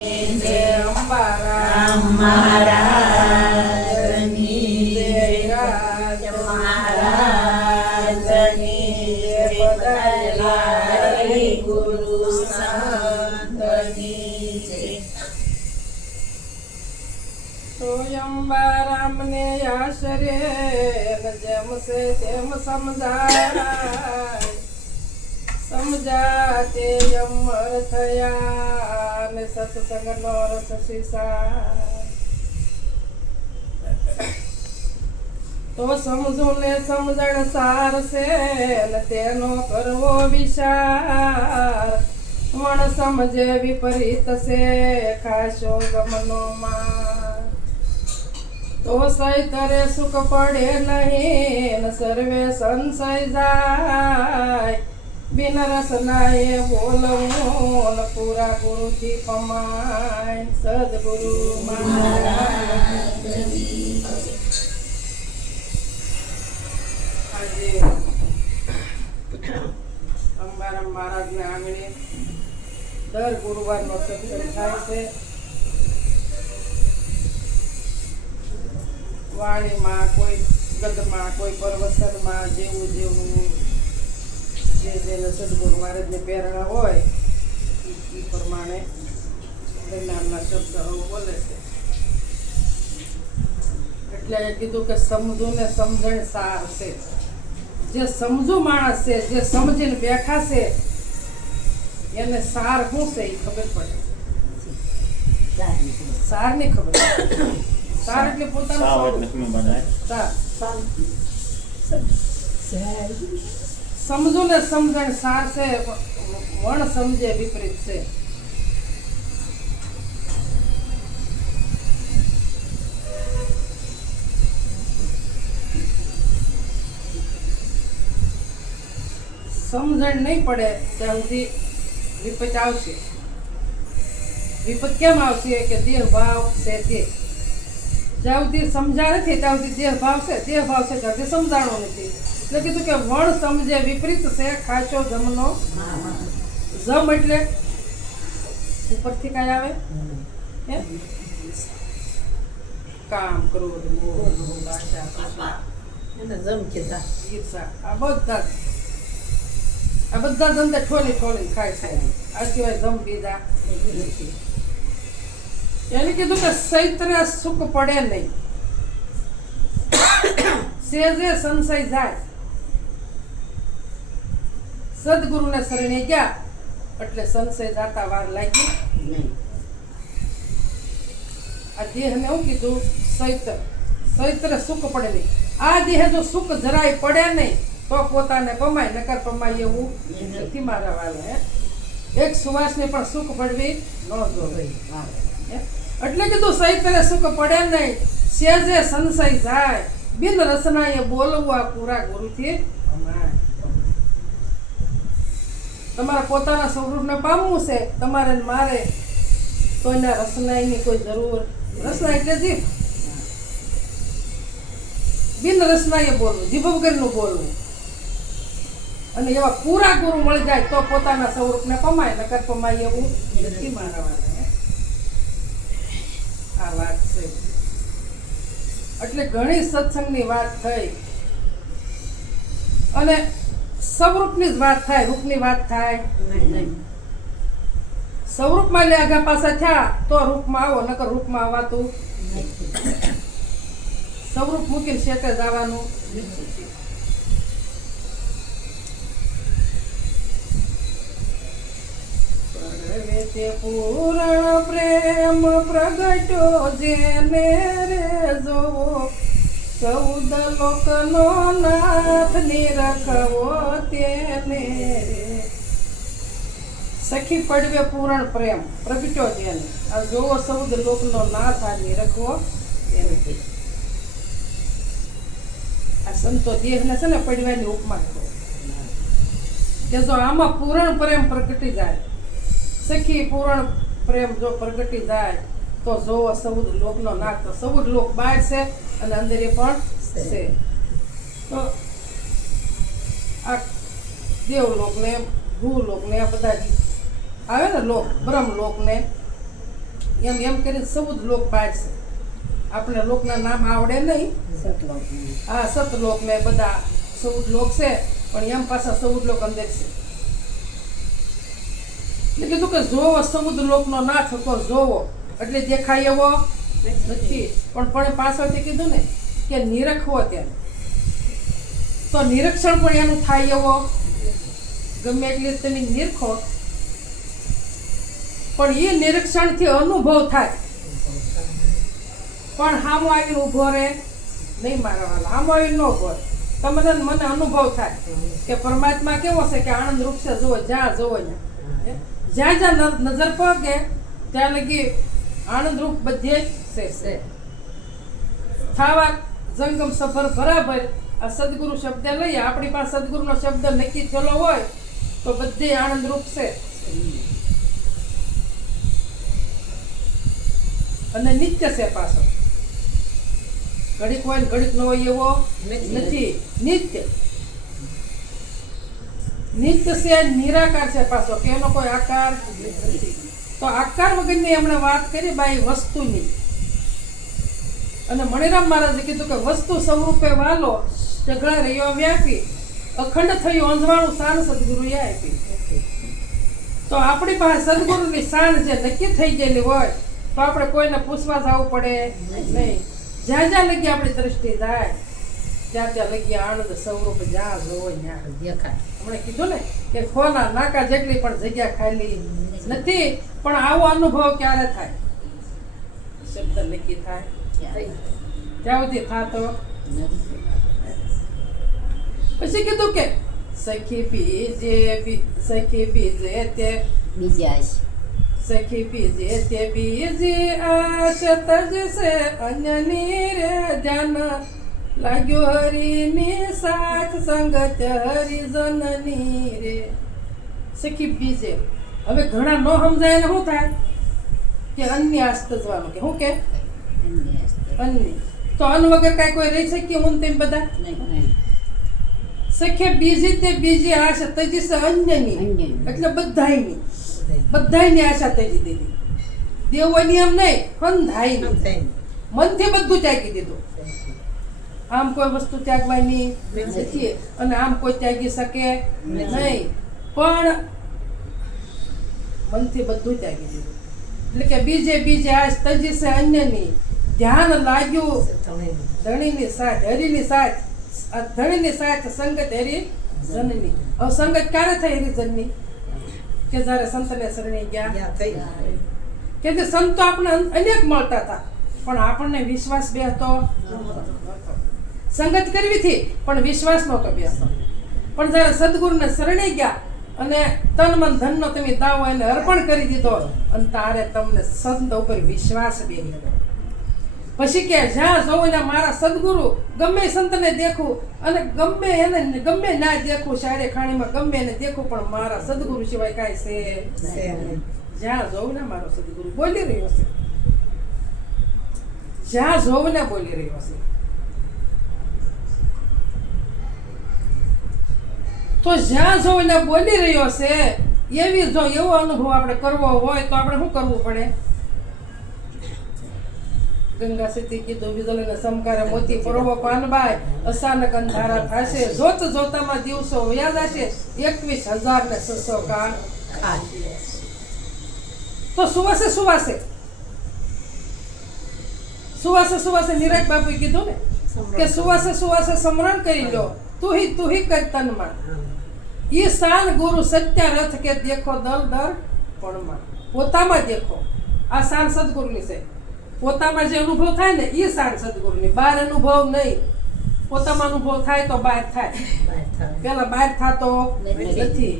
જય અંબારામ મહારાજની જય રાજ મહારાજની જય પધારેલા ગુરુ સંતની જય. તો અંબારામને આશરે જેમ છે તેમ સમજાતે અમર થયા ને સત્સંગનો રસ શીશા. તો સમજું ને સમજણ સાર છે ને તેનો કરવો વિચાર. વણ સમજે વિપરીત છે ખાશો ગમનો માર. તો સૈતરે સુખ પડે નહીં ને સર્વે સંશય જાય. બિન રસનાએ બોલવું ને પૂરા ગુરુથી પમાય. સદગુરુ મહારાજ આજે અંબારામ મહારાજના આંગણે દર ગુરુવારનો સત્સંગ થાય છે. વાણીમાં કોઈ ગદમાં કોઈ પરવસનમાં જેવું જેવું જે જેને સદગુરુ મહારાજને પ્રેરણા હોય એ પ્રમાણે જ્ઞાનના શબ્દો બોલે છે. એટલે એ કીધું કે સમજું ને સમજણ સાર છે. જે સમજુ માણસ છે, જે સમજીને બેઠા છે એને સાર શું છે એ ખબર પડે. સાર ની ખબર. સાર એટલે પોતાનું સમજુ ને સમજણ સાર છે. વણ સમજે વિપરીત છે. સમજણ નહીં પડે ત્યાં સુધી વિપત આવશે. વિપત કેમ આવશે કે દેહ ભાવ છે તે. જ્યાં સુધી સમજા નથી ત્યાં સુધી દેહ ભાવ છે. દેહ ભાવ છે ત્યાં સુધી સમજાણો નથી. એટલે કીધું કે વણ સમજે વિપરીત છે ખાચો જમનો. જમ એટલે ઉપરથી કઈ આવે કામ ક્રોધ મોહ આશા એને જમ કીધા. ઈર્ષા આ બધા ધંધા ઠોલી ખાય છે. આ સિવાય જમ બીજા એને કીધું કે સૈત્રે સુખ પડે નહીં. સેજે સંશય જાય. સદગુરુને શરણે ગયા એટલે સંશય જાતા વાર લાગી નહીં. આ દેહને શું કીધું? સૈત્રે સુખ પડે નહીં. આ દેહ જો સુખ જરાય પડે નહીં તો પોતાને પમાય, નકર પમાય એવું નથી મારા વાલે. એક સુવાસને પણ સુખ પડવી ન જોઈએ. એટલે કીધું સૈત્રે સુખ પડે નહીં. સેજે સંશય જાય. બિન રસનાએ બોલવું આ પૂરા ગુરુથી પમાય. તમારા પોતાના સ્વરૂપને પામવું છે તમારે મારે તો એના રસનાઈની કોઈ જરૂર. રસના એટલે જીભ. બિન રસનાએ બોલવું, જીભ વગરનું બોલવું. અને એવા પૂરા ગુરુ મળી જાય તો પોતાના સ્વરૂપને પમાય, નકર પમાય એવું નથી મારા વાળા. આ વાત છે. એટલે ઘણી સત્સંગની વાત થઈ અને સ્વરૂપની જ વાત થાય, રૂપની વાત થાય નહીં. સ્વરૂપમાં આગા પાછા થયા તો રૂપમાં આવો, નકર રૂપમાં આવવાતું. સ્વરૂપ મૂકીને શેઠે જવાનું. પૂરણ પ્રેમ પ્રગટ્યો જેને રે જોવો. 14 લોકનો નાથ નિરખવો તેને રે. સખી પડવે પૂરણ પ્રેમ પ્રગટ્યો જેને. આ જોવો 14 લોકનો નાથ આ નિરખવો તેને. આ સંતો દેહને છે ને પડવાની ઉપમા કે જો આમાં પૂરણ પ્રેમ પ્રગટી જાય, સખી પૂરણ પ્રેમ જો પ્રગટી જાય તો જોવો 14 લોકનો નાથ. તો 14 લોક બહાર છે અને અંદર એ પણ છે. તો આ દેવલોક ને ભૂલોક ને આ બધા આવે ને લોક, બ્રહ્મલોક ને એમ એમ કરીને 14 લોક બહાર છે. આપણે લોકના નામ આવડે નહીં. હા, સતલોક ને બધા 14 લોક છે, પણ એમ પાછા 14 લોક અંદર છે. એટલે કીધું કે જોવો 14 લોકનો નાથ તો જોવો, એટલે દેખાય એવો નથી. પણ પાછળથી કીધું ને કે નિરખવો ત્યાં, તો નિરીક્ષણ પણ એનું થાય એવો ગમે એટલે તમે નિરખો, પણ એ નિરીક્ષણથી અનુભવ થાય. પણ હામો આવીને ઊભો રહે નહીં મારા વાલા, હામો આવીને ન ઊભો રહે. તમને મને અનુભવ થાય કે પરમાત્મા કેવો છે કે આનંદ રૂપ છે. જુઓ જ્યાં જુઓ જ્યાં જ્યાં નજર પગે ત્યાં લગી આનંદ રૂપ બધે છે. થાવા જંગમ સફર બરાબર. આ સદગુરુ શબ્દ લઈએ, આપણી પાસે સદગુરુનો શબ્દ નક્કી થયેલો હોય તો બધે આનંદ રૂપ છે. અને નિત્ય છે પાછો. ઘડીક હોય ને ઘડીક ન હોય એવો નથી. નિત્ય નિત્ય છે, નિરાકાર છે પાછો, કે એનો કોઈ આકાર નથી. તો આકાર વગરની એમણે વાત કરી બાઈ વસ્તુની. અને મણિરામ મહારાજે કીધું કે વસ્તુ સ્વરૂપે વાલો સઘળા રહ્યો વ્યાપી, અખંડ થયું અંજવાળું સાન સદગુરુએ આપી. તો આપણી પાસે સદગુરુની સાન જે નક્કી થઈ ગયેલી હોય તો આપણે કોઈને પૂછવા જવું પડે નહીં. જ્યાં જ્યાં લગી આપણી દ્રષ્ટિ જાય ત્યાં ત્યાં લગી આનંદ સ્વરૂપ જ્યાં જોવો ત્યાં દેખાય. હમણાં કીધું ને કે ખોના નાકા જેટલી પણ જગ્યા ખાલી નથી. પણ આવો અનુભવ ક્યારે થાય? શબ્દ નક્કી થાય ત્યાં સુધી થાતો. પછી કીધું કે સખી બીજે તે સખી બીજે તે બીજી આશ તજશે અન્યની રે ધ્યાન લાગ્યો હરિની સાથ સંગત હરિજનની રે. સખી બીજે હવે ઘણા ન સમજાય ને શું થાય કે અન્ય આશ તજવાનું. કે શું કે અન્ય? તો અન્ન વગર કાંઈ કોઈ રહી શકીએ હું તેમ બધા? સખે બીજી તે બીજી આશા તજી છે અન્યની, એટલે બધાયની આશા તજી દીધી. દેવોની એમ નહીં, હંધાયની. મનથી બધું ત્યાગી દીધું. આમ કોઈ વસ્તુ ત્યાગવાની નથી અને આમ કોઈ ત્યાગી શકે નહીં, પણ મનથી બધું ત્યાગી દીધું. એટલે કે બીજે આશ તજી છે અન્યની, ધ્યાન લાગ્યું ધણીની સાથ હરિની સાથ, ધણીની સાથ સંગત હરિજનની. હવે સંગત ક્યારે થઈ હરિજનની? કે જ્યારે સંતને શરણે ગયા. કે જે સંતો આપણે અનેક મળતા હતા પણ આપણને વિશ્વાસ બેસતો સંગત કરવી હતી પણ વિશ્વાસ નહોતો બેસતો. પણ જ્યારે સદગુરુને શરણે ગયા અને તન મન ધનનો તમે દાવો એને અર્પણ કરી દીધો અને તારે તમને સંત ઉપર વિશ્વાસ બેસી. પછી કે જ્યાં જોઉં ને મારા સદગુરુ, ગમે સંતને દેખું અને ગમે ના દેખું, શાળે ખાણીમાં ગમે એને દેખું, પણ મારા સદગુરુ સિવાય કાંઈ છે. જ્યાં જોઉં ને મારો સદગુરુ બોલી રહ્યો છે, જ્યાં જોઉં ને બોલી રહ્યો છે. તો જ્યાં જોઉં ને બોલી રહ્યો છે એવો અનુભવ આપણે કરવો હોય તો આપણે શું કરવું પડે? ગંગા સીધી કીધું વિજલને સમકારે મોતી પરોવો પાનબાઈ, અચાનક અંધારા થશે, જોત જોતામાં દિવસો વયા જશે, 21,600 કાળ. તો સુવાસે નિરાજ બાપુએ કીધું ને કે સુવાસે સમરણ કરી લો, તું હી કર તનમાં. ઈ શાન ગુરુ સત્ય રથ કે દેખો દલ દર પણમાં. પોતામાં દેખો. આ શાન સદગુરુની છે. પોતામાં જે અનુભવ થાય ને એ શાન સદગુરુની. બહાર અનુભવ નહીં. પોતામાં અનુભવ થાય તો બહાર થાય. પેલા બહાર થતો નથી.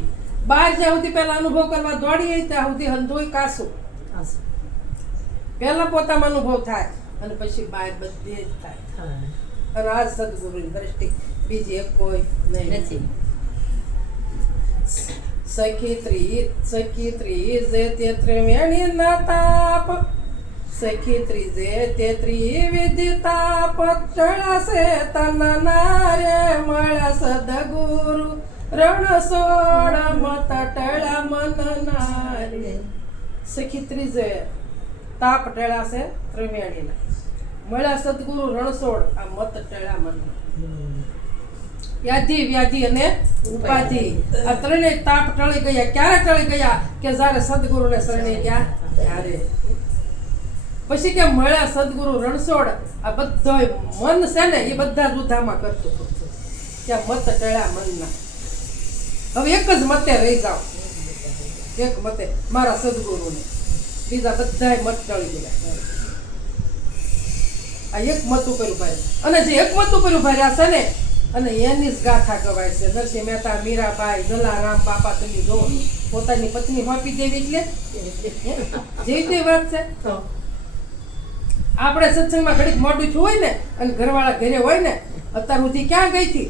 બહાર જ્યાં સુધી પેલા અનુભવ કરવા દોડીએ ત્યાં સુધી હંધોય કાસું. પેલા પોતામાં અનુભવ થાય અને પછી બહાર બધે જ થાય. અને આ સદગુરુની દ્રષ્ટિ બીજી એક કોઈ નહીં. સખી ત્રીજે તે ત્રિવેણી ના તાપ, સખી ત્રીજે તે ત્રિવિધ તાપ, ચળાશે તન નારે મળ સદગુરુ, રણ સોળ મત ટળા મન નારે. સખી ત્રીજે તાપ ટેળાશે ત્રિવેણીના, મળ્યા સદગુરુ રણછોડ આ મત ટેળા મનના. યાધિ વ્યાધિ અને ઉપાધિ આ ત્રણેય તાપ ટળી ગયા. ક્યારે ટળી ગયા? કે જ્યારે સદગુરુને શરણે ગયા ત્યારે. પછી કે મળ્યા સદગુરુ રણછોડ આ બધોય મન છે ને એ બધા જ ઉધામાં કરતું ત્યાં મત ટળ્યા મનના. હવે એક જ મતે રહી જાઓ, એક મતે મારા સદગુરુને, બીજા બધાય મત ટળી ગયા. આ એક મત ઉપર ઉભા રહ્યા. અને જે એક મત ઉપર ઉભા રહ્યા છે ને અને એની જ ગાથા ગવાય છે. નરસિંહ મહેતા, મીરાબાઈ, જલારામ બાપા, તમે જો પોતાની પત્ની વાપી દેવી એટલે જેવી તે વાત છે. આપણે સત્સંગમાં ઘડીક મોડું થયું હોય ને અને ઘરવાળા ઘરે હોય ને, અત્યાર સુધી ક્યાં ગઈ હતી?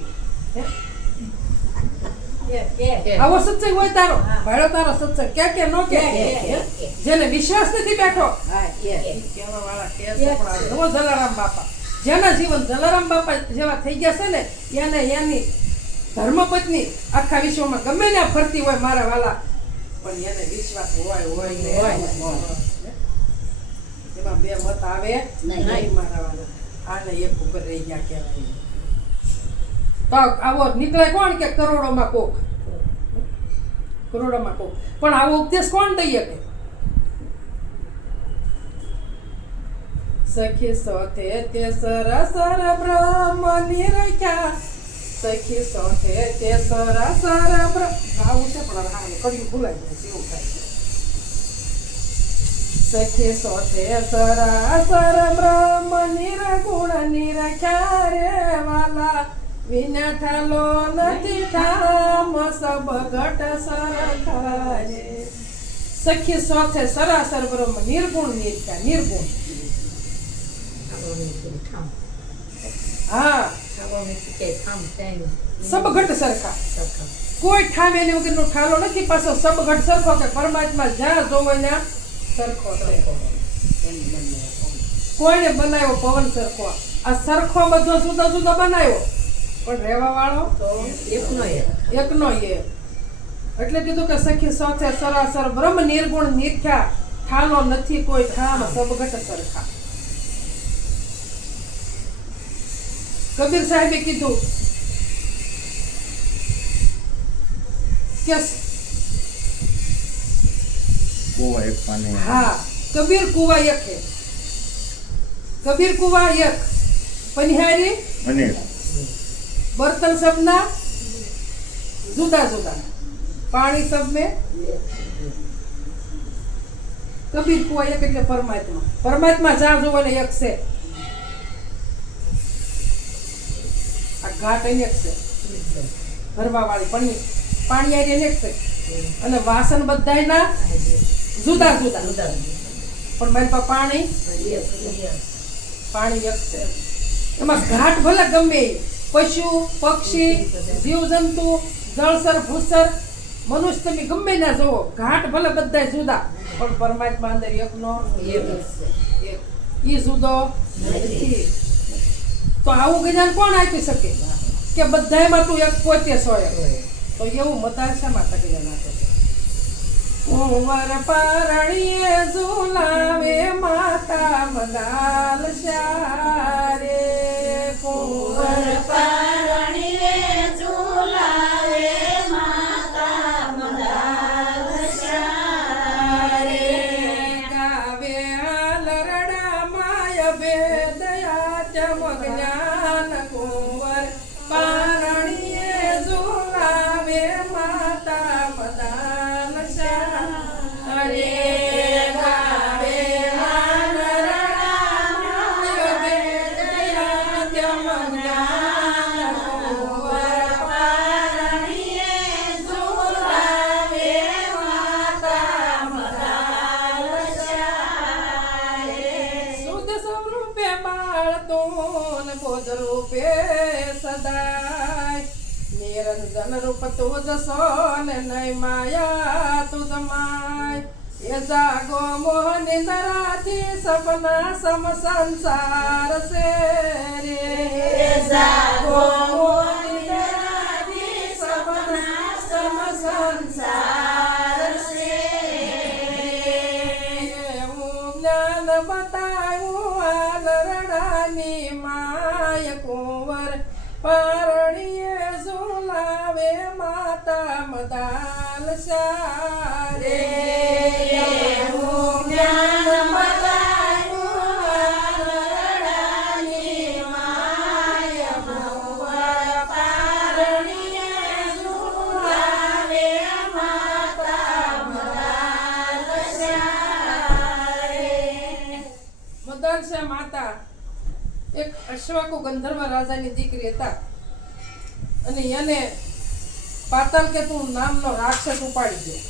આવો સત્સંગ હોય તારો, ભાડો તારો સત્સંગ કે નો કે? જેને વિશ્વાસ નથી બેઠો કેવા વાળા કે છે. પણ જુઓ જલારામ બાપા, જેના જીવન જલારામ બાપા જેવા થઈ ગયા છે ને, એને એની ધર્મપત્ની આખા વિશ્વમાં ગમે ત્યાં ફરતી હોય મારા વાલા, પણ એને વિશ્વાસ હોય એમાં બે મત આવે નહીં મારા વાલા. આને એક ઉપર રહી ગયા કહેવાય. તો આવો નીકળે કોણ કે કરોડોમાં કોક, કરોડોમાં કોક. પણ આવો ઉપદેશ કોણ દઈ શકે? સખી સાથે તે સરાસર બ્રહ્મ નિરખ્યા, સખી સાથે તે સરાસર બ્રહ્મ. આવું છે પણ હા કડી ભૂલાઈ જાય એવું થાય. સખી સાથે સરાસર બ્રહ્મ નિર્ગુણ નિરખ્યા રે વાલા, વિના ઠાલો નથી ઠામ સબ ઘટ સરખા રે. સખી સાથે સરાસર બ્રહ્મ નિર્ગુણ નિરખ્યા, નિર્ગુણ. હા સબઘટ સરખા, કોઈ ઠામ એની વગરનો ઠાલો નથી. પાછો સબઘટ સરખો કે પરમાત્મા જ્યાં જોવો ત્યાં સરખો છે. કોઈને બનાવ્યો પવન સરખો, આ સરખો બધો જુદો જુદો બનાવ્યો પણ રહેવા વાળો એકનો એક. એટલે કીધું કે સખી સાથે સરાસર બ્રહ્મ નિર્ગુણ નિરખ્યા, ઠાલો નથી કોઈ ઠામ સબઘટ સરખા. કબીર સાહેબે કીધું કે કુવા એક પાને. હા કબીર કુવા એક હે, કબીર કુવા એક, પનિહારી અનેક. બર્તન સબના જુદા જુદા, પાણી સબ में. કબીર કુવા એક એટલે પરમાત્મા. પરમાત્મા જ્યાં જોવો ને એક છે. આ ઘાટ એને એક છે, ભરવા વાળી પાણી એને એક છે. અને વાસણ બધાયના જુદા જુદા, પણ મારી પાસે પાણી એક છે. એમાં ઘાટ ભલે ગમે પશુ પક્ષી જીવજંતુ જળસર ભૂસર મનુષ્ય તમે ગમે ના જોવો, ઘાટ ભલે બધા જુદા પણ પરમાત્મા અંદર એકનો એક. ઈ જુદો નથી. તો આવું જ્ઞાન કોણ આપી શકે કે બધાયમાં તું એક પોતે સોય? તો એવું મતાર શા માટે જ્ઞાન આપે છે? કુંવર પારણીએ ઝુલાવે માતા મદાલ શારે, કુંવર પારણીએ ઝુલાવે માતા મદાલ શારે, ગાવે લરડા માય વેદયા ચમક જ્ઞાન, કુંવર પારણીએ ઝુલાવે માતા મદાલ શારે. ગાવે લરડા માય વેદયા ચમક જ્ઞાન, કુંવર પારણીએ ઝુલાવે માતા મદાલ શારે, શુદ્ધ સ્વરૂપે બાળતું ને બોધ રૂપે સદાય, નિરંજન રૂપ તુજ સોન નય માયા તુજ માય. એ જાગો મોહ નિંદરાથી સપના સમ સંસાર સે રે, જાગો મોહ નિંદરાથી સપના સમ સંસાર સે. એવું જ્ઞાન બતાવ્યું આ નરડાની માય કુંવર પારણીએ ઝુલાવે માતા મદાલ શારે એવું જ્ઞાન બતાવ્યું નરડાની માય કુંવર પારણીએ ઝુલાવે માતા મદાલ શારે. મદાલશા માતા એક અશ્વાકુ ગંધર્વ રાજાની દીકરી હતા અને એને પાતાલકેતુ નામનો રાક્ષસ ઉપાડી ગયો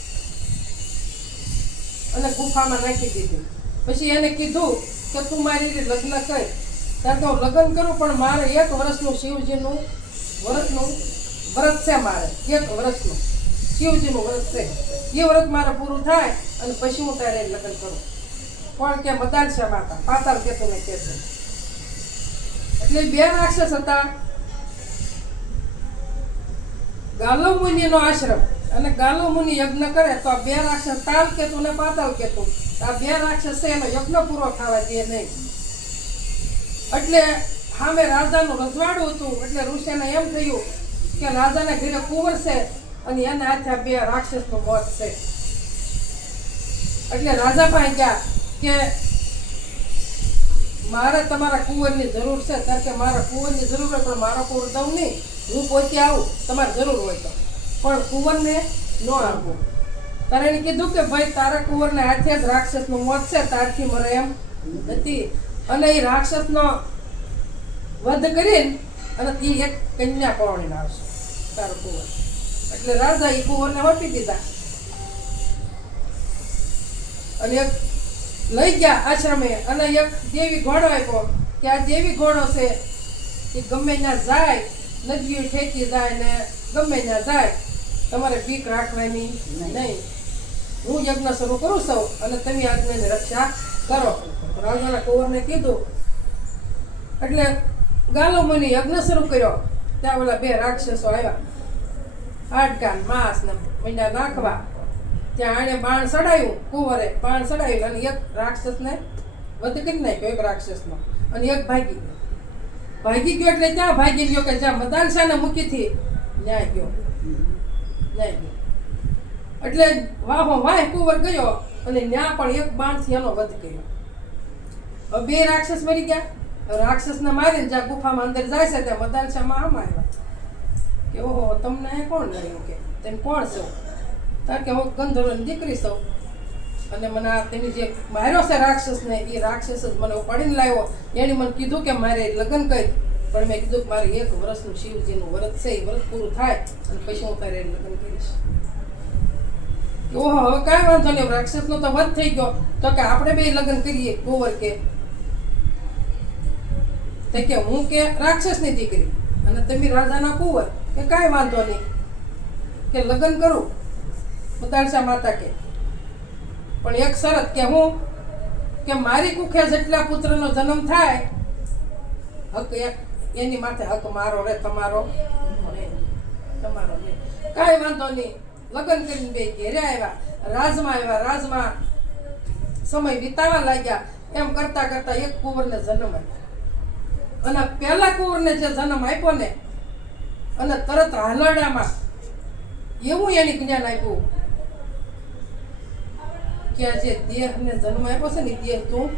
અને ગુફામાં નાખી દીધી. પછી એને કીધું કે તું મારી રીતે લગ્ન કર, કારણ કે હું લગ્ન કરું પણ મારે 1 વર્ષનું શિવજીનું વ્રત છે, મારે 1 વર્ષનું શિવજીનું વ્રત છે. એ વ્રત મારે પૂરું થાય અને પછી હું તારે લગ્ન કરું. કોણ કે મદાલશા માતા પાતાલકેતુને કહે છે. એટલે 2 રાક્ષસ હતા, ગાલવ મુનિનો આશ્રમ, અને ગાલવ મુનિ યજ્ઞ કરે તો આ 2 રાક્ષસ તાલકેતુ ને પાતાલકેતુ, આ 2 રાક્ષસ છે એનો યજ્ઞ પૂરો થવા દે નહીં. એટલે સામે રાજાનું રજવાડું હતું. એટલે ઋષિને એમ થયું કે રાજાના ઘરે કુંવર છે અને એના હાથે આ 2 રાક્ષસનું મોત છે. એટલે રાજા પાસે ગયા કે મારે તમારા કુંવરની જરૂર છે, કારણ કે મારા કુંવરની જરૂર હોય પણ મારો કુંવર દઉં નહીં, હું પોતે આવું તમારે જરૂર હોય તો, પણ કુંવરને ન આપવું. તારે એને કીધું કે ભાઈ તારા કુંવરને હાથે જ રાક્ષસનું મોત છે, તારથી મરે એમ નથી. અને એ રાક્ષસનો વધ કરીને અને એ એક કન્યા પરણીને આવશે તારો કુંવર. એટલે રાજા એ કુંવરને આપી દીધા અને એક લઈ ગયા આશ્રમે. અને એક દેવી ઘોડો આપ્યો કે આ દેવી ઘોડો છે એ ગમે ત્યાં જાય, નદીઓ ઠેકી જાય ને ગમે ત્યાં જાય, તમારે બીક રાખવાની નહીં. હું યજ્ઞ શરૂ કરું છું અને તમે આજ્ઞાની રક્ષા કરો. રાજાના કુંવરને કીધું. એટલે ગાલો મુનિ યજ્ઞ શરૂ કર્યો. ત્યાં ઓલા 2 રાક્ષસો આવ્યા, હાડકાન માંસ ને મીંડા નાખવા. ત્યાં આણે બાણ ચડાવ્યું, કુંવરે બાણ ચડાવ્યું અને એક રાક્ષસને વધ કરી નાખ્યો, 1 રાક્ષસનો, અને એક ભાગી ગયો. એટલે ત્યાં ભાગી ગયો કે જ્યાં મદાલશાને મૂકીથી ન્યાય ગયો. એટલે વાહો વાહ કુંવર ગયો અને ન્યા પણ 1 બાણથી એનો વધ કર્યો. હવે 2 રાક્ષસ મરી ગયા. રાક્ષસને મારીને જ્યાં ગુફામાં અંદર જાય છે ત્યાં મદાલશામાં આમ આવ્યા કે ઓહો તમને કોણ લડ્યું, કે તેમ કોણ છો? કારણ કે હું ગંધર્વની દીકરી છું અને મને આ તમે જે માર્યો છે રાક્ષસને, એ રાક્ષસ જ મને ઉપાડીને લાવ્યો. એણે મને કીધું કે મારે લગ્ન કરી, પણ મેં કીધું કે મારે 1 વર્ષનું શિવજીનું વ્રત છે, એ વ્રત પૂરું થાય અને પછી હું તારે લગ્ન કરીશ. ઓહો હવે કાંઈ વાંધો નહીં, રાક્ષસનો તો વધ થઈ ગયો, તો કે આપણે 2 લગ્ન કરીએ. કુંવર કે હું કે રાક્ષસની દીકરી અને તમે રાજાના કુંવર, કે કાંઈ વાંધો નહીં કે લગ્ન કરું. મદાલશા માતા કે પણ એક શરત કે હું કે મારી કુખે જેટલા પુત્રનો જન્મ થાય હક એની માથે હક મારો રે, તમારો નહીં. કાંઈ વાંધો નહીં. લગ્ન કરીને 2 ઘેરે આવ્યા, રાજમાં સમય વિતાવા લાગ્યા. એમ કરતા કરતા 1 કુંવરને જન્મ આપ્યો. અને પહેલા કુંવરને જે જન્મ આપ્યો ને, અને તરત હાલરડામાં એવું એની જ્ઞાન આપ્યું કે આ જે દેહને જન્મ આપ્યો છે ને, દેહ તું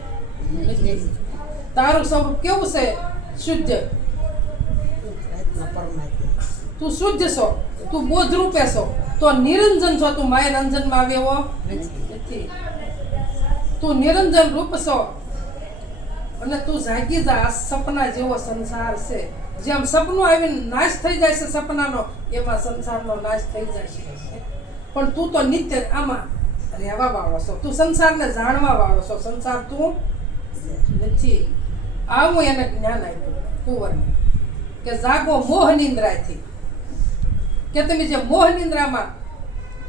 તારું સ્વરૂપ કેવું છે? શુદ્ધ. તું શુદ્ધ છો, તું બોધ રૂપે છો, તો નિરંજન છો. તું માયા રંજનમાં આવ્યો નથી, તું નિરંજન રૂપ છો. અને તું જાગી જા. આ સપના જેવો સંસાર છે. જેમ સપનું આવીને નાશ થઈ જાય છે સપનાનો, એમાં સંસારનો નાશ થઈ જાય છે. પણ તું તો નિત્ય આમાં રહેવા વાળો છો, તું સંસારને જાણવા વાળો છો. સંસાર તું નથી. આવું એને જ્ઞાન આપ્યું કુંવરને કે જાગો મોહ નિંદ્રાથી, કે તમે જે મોહ નિંદ્રામાં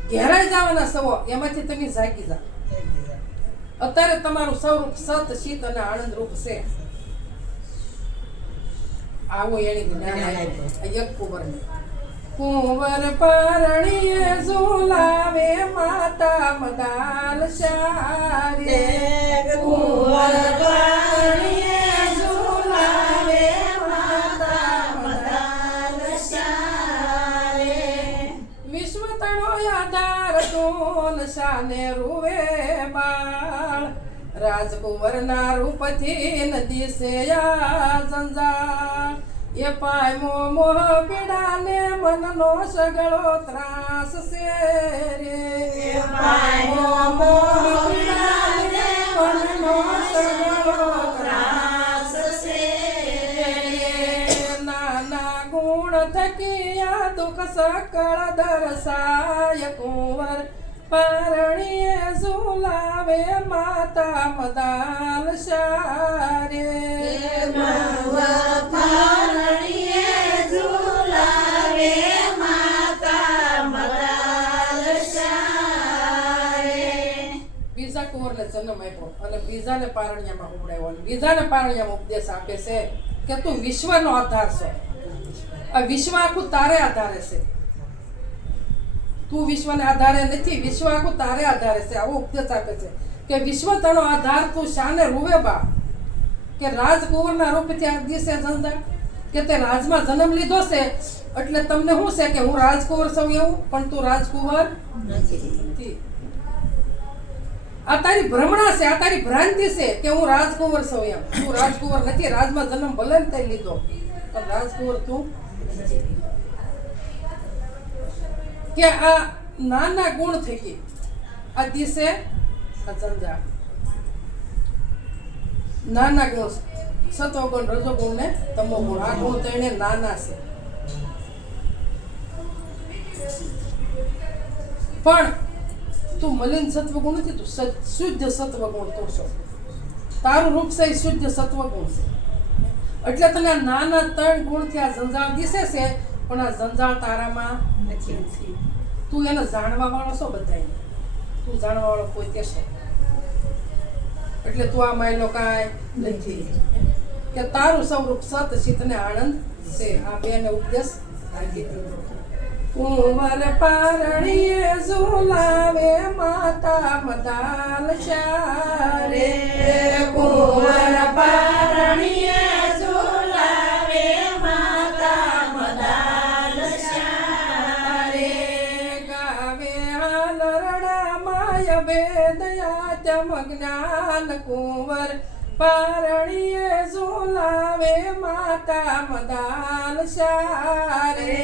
ઘેરાઈ જવાના છો એમાંથી તમે જાગી જાઓ. અત્યારે તમારું સ્વરૂપ સત, શીત અને આનંદ રૂપ છે. આવું એની જ્ઞાન એક કુંવરને. કુંવર પરણીએ ઝુલાવે માતા મદાલશા રે, કુંવર રાજકુંવરના રૂપથી નદી છે આ જંજાળ એ પાયમો મોહ પીડાને મનનો સગળો ત્રાસ છે રે પાયો મોહ પીડાને મનનો સગળો ત્રાસ છે નાના ગુણ થકી આ દુઃખ સકળ દર્શાય કુંવર પારણીએ ઝુલાવે માતા મદાલ શારે પારણીએ ઝુલાવે માતા મદાલ શારે બીજા કુંવરને જન્મ આપ્યો અને બીજાને પારણિયામાં ઉડાવ્યો અને બીજાને પારણિયામાં ઉપદેશ આપે છે કે તું વિશ્વનો આધાર છો આ વિશ્વ આખું તારે આધારે છે તું વિશ્વને આધારે નથી વિશ્વ આખું તારે આધારે છે આવો ઉપદેશ આપે છે કે વિશ્વ તનો આધાર તું શાને રૂવે બા કે રાજકુંવરના રૂપથી આ દિવસે ધંધા કે તે રાજમાં જન્મ લીધો છે એટલે તમને શું છે કે હું રાજકુંવર છું એવું પણ તું રાજકુંવર નથી આ તારી ભ્રમણા છે આ તારી ભ્રાંતિ છે કે હું રાજકુંવર છું એમ તું રાજકુંવર નથી રાજમાં જન્મ ભલે ને તે લીધો પણ રાજકુંવર તું કે આ નાના ગુણ થકી આ દિવસે આ જંજાળ નાના ગુણ સત્વગુણ રજોગુણ ને તમોગુણ આ ગુણ ત્રણે નાના છે પણ તું મલિન સત્વગુણ નથી તું શુદ્ધ સત્વગુણ તું છો તારું રૂપ છે એ શુદ્ધ સત્વગુણ છે એટલે તને આ નાના 3 ગુણથી આ જંજાળ દિશે છે પણ આ જંજાળ તારામાં નથી તું એને જાણવા વાળો છો બધાય તું જાણવા વાળો કોઈ તે છો એટલે તું આ માયલો કાંઈ નથી કે તારું સ્વરૂપ સત ચિત્ત ને આનંદ છે આ બેને ઉપદેશ આપી દીધો કુંવર પારણીએ ઝુલાવે માતા મદાલ શારે કુંવર પારણીએ ઝુલાવે માતા મદાલ શારે ગાવે હાલરડા માય વેદયા ચમ જ્ઞાન કુંવર પારણીએ ઝુલાવે માતા મદાલ શારે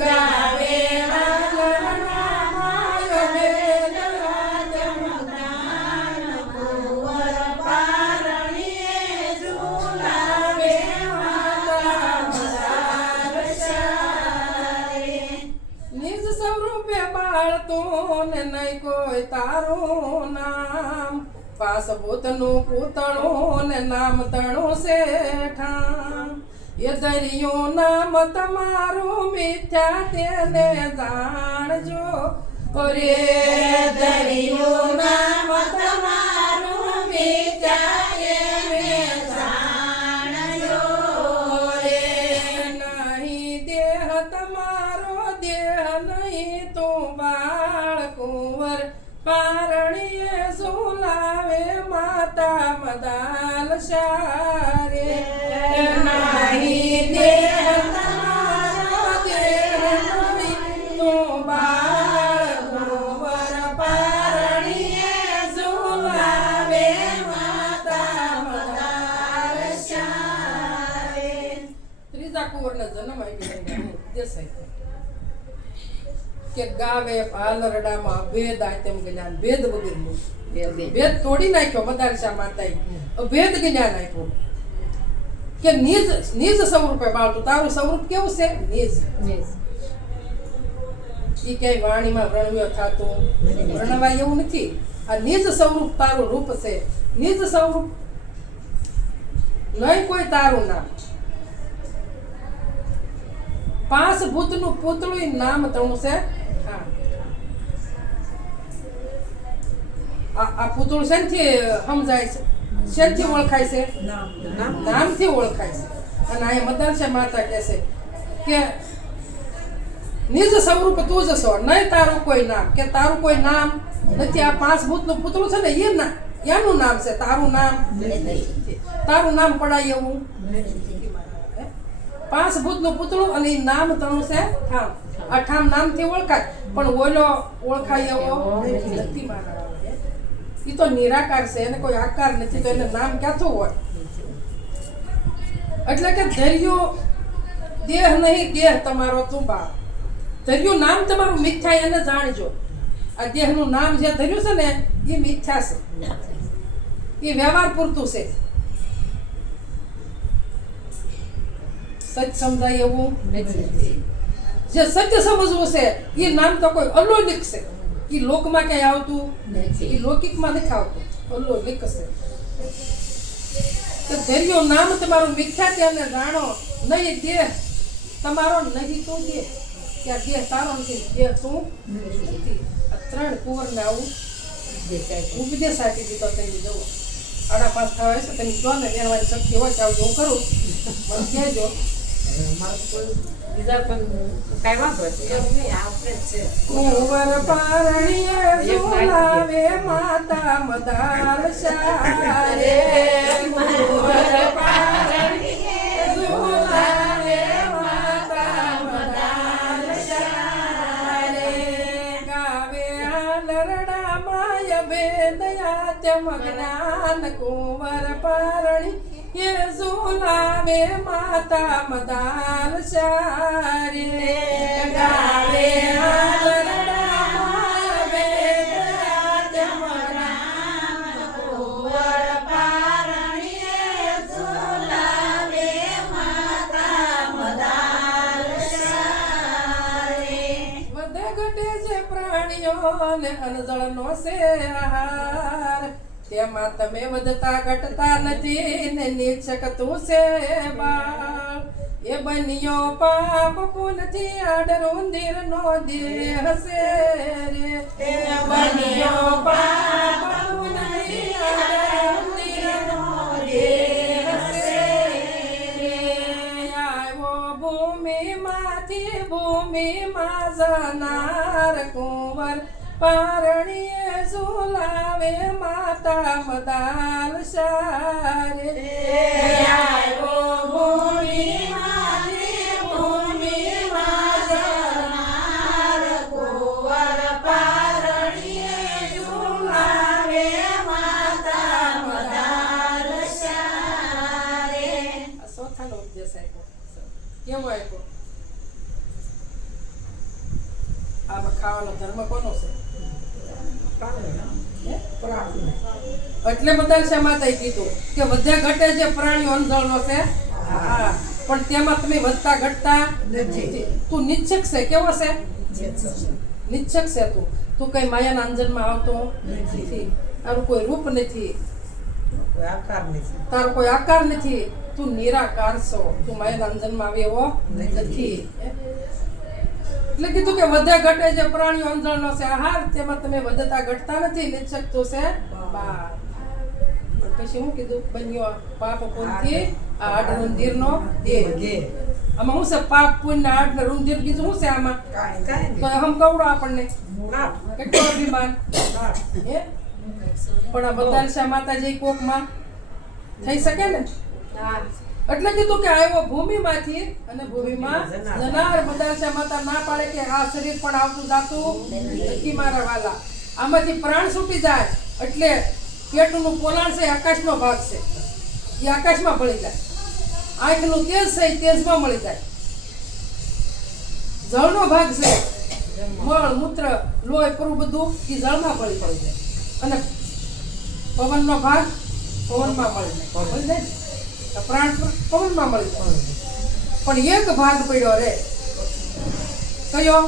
ગાવે હાલરડા માય વેદયા ચમ જ્ઞાન કુંવર પારણીએ ઝુલાવે માતા મદાલ શારે નિજ સ્વરૂપે બાળતું ને નહીં કોઈ તારું નામ પાસભૂતનું પૂતળું ને નામ તણું શેઠામ એ દરિયું નામ તમારું મિથ્યા તેને જાણજો રે દરિયું નામ તમારું મિથ્યા એને જાણજો રે નહીં દેહ તમારો દેહ નહીં તું બાળ કુંવર પારણીએ ઝુલાવે માતા મદાલ શારે નહીં દેહ તમારો દેહ નહીં તું બાળ કુંવર પારણીએ ઝુલાવે માતા મદાલ શારે ત્રીજા કુંવરને જન્મ આપી ઉપદેશ આપ્યો કે ગાવે પાલરડામાં અભેદ આત્મ જ્ઞાન ભેદ વગરનું ભેદ તોડી નાખ્યો મદાલશા માતાએ અભેદ જ્ઞાન આપ્યું કે નિજ સ્વરૂપે બાળતું તારું સ્વરૂપ કેવું છે નિજ ઈ ક્યાંય વાણીમાં વર્ણવ્ય થાતું વર્ણવાય એવું નથી આ નિજ સ્વરૂપ તારું રૂપ છે નિજ સ્વરૂપ નહીં કોઈ તારું નામ 5 ભૂતનું પૂતળું નામ તણું છે હા આ પૂતળું શેનથી સમજાય છે શેનથી ઓળખાય છે નામથી ઓળખાય છે અને આ મદાલશા માતા કહે છે કે નિજ સ્વરૂપ તું જ છો નહીં તારું કોઈ નામ કે તારું કોઈ નામ નથી આ 5 ભૂતનું પૂતળું છે ને એનું નામ છે તારું નામ પડાય એવું 5 ભૂતનું પૂતળું અને નામ તણું છે ઠામ આ ઠામ નામથી ઓળખાય પણ ઓલો ઓળખાય એવો નથી મારા એ તો નિરાકાર છે, એને કોઈ આકાર નથી, તો એને નામ ક્યાંથી હોય? એટલે કે ધર્યું દેહ નહીં, દેહ તમારો તુંબા. ધર્યું નામ તમારું મિથ્યા, એને જાણજો. આ દેહનું નામ જે ધર્યું છે ને એ મિથ્યા છે, એ વ્યવહાર પૂરતું છે. સચ સમજાય એવું નથી. જે સત્ય સમજવું છે એ નામ તો કોઈ અલૌકિક છે, એ લોકમાં ક્યાંય આવતું નથી. એ લૌકિકમાં નથી આવતું, અલૌકિક છે. તો ધર્યું નામ તમારું મિથ્યા તેને જાણો, નહીં દેહ તમારો, નહીં તું દેહ. ત્યાં દેહ તારો નથી, દેહ તું નથી. આ ત્રણ કુંવરને આવું ઉપદેશ આપી દીધો. તમે જુઓ 5:30 થવા હશે, તમે કહો ને બેનવાની શક્તિ હોય તો આવજો, હું કરું, મને કહેજો. બીજા પણ કાંઈ વાંધો નથી. એવું નહીં, આપણે જ છે. કુંવર પારણીએ ઝુલાવે માતા મદાર શારે. કુંવર પારણીએ ઝુલાવે માતા મદાર શારે. ગાવે આલરડા માય ભેદયા ચમગ્નાન. કુંવર પારણી એ ઝુલાવે માતા મદાર શારે. ગાવે આલરડા માય ભેદયા ચમગ્નાન. કુંવર પારણીએ ઝુલાવે માતા મદાર શારે. વધે ઘટે જે પ્રાણીઓને અનજળનો છે આહાર, તેમાં તમે વધતા ઘટતા નથી ને નીચક તું છે બાળ. એ બન્યો પાપ પુનથી આડર ઉંદીરનો દેહ છે રે. એ બન્યો પાપ પુનથી આડર ઉંદીરનો દેહ છે રે. આવ્યો ભૂમિમાંથી ભૂમિમાં જનાર. કુંવર પારણીએ ઝુલાવે માતા મદાર શારે. આવ્યો ભૂમિમાંથી ભૂમિમાં જનાર. કુંવર પારણીએ ઝુલાવે માતા મદાર શારે. આ ચોથાનો ઉપદેશ આપ્યો. કેવો આપ્યો? આમાં ખાવાનો ધર્મ કોનો છે? એટલે બધા છે માતાએ કીધું કે વધે ઘટે જે પ્રાણીઓ અંધળનો છે. હા, પણ તેમાં તમે વધતા ઘટતા નથી. તું નિશ્ચક છે. કેવો છે? નિશ્ચક છે. તું કઈ માયાના અંજનમાં આવતો નથી. તારું કોઈ રૂપ નથી, તારો કોઈ આકાર નથી. તું નિરાકાર છો. તું માયાના અંજનમાં આવે એવો નથી. એટલે કીધું કે વધે ઘટે જે પ્રાણીઓ અંજળનો છે આહાર, તેમાં તમે વધતા ઘટતા નથી. નિશ્ચક તો છે બાર. પણ પછી શું કીધું? બન્યો પાપ પુણ્યથી આડ રુંધીરનો દેહ. આમાં શું છે? પાપ પુણ્ય આડ ને રુંધીર, બીજું શું છે આમાં? તો હમ કવડો આપણને કેટલો અભિમાન હે. પણ આ બધા માતાજી કોકમાં થઈ શકે ને. એટલે કીધું કે આવ્યો ભૂમિમાંથી અને ભૂમિમાં જનાર. બધા માતા ના પાડે કે આ શરીર પણ આવતું જાતું નથી મારા વાલા. આમાંથી પ્રાણ છૂટી જાય એટલે પેટનું પોલાણ છે, આકાશનો ભાગ છે, એ આકાશમાં ભળી જાય. આંખનું તેજ છે, એ તેજમાં મળી જાય. જળનો ભાગ છે, મળ મૂત્ર લોહી પૂરું બધું એ જળમાં ભળી જાય. અને પવનનો ભાગ પવનમાં મળી જાય. પ્રાણ પવનમાં મળી જાય. પણ એક ભાગ પડ્યો રે. કયો?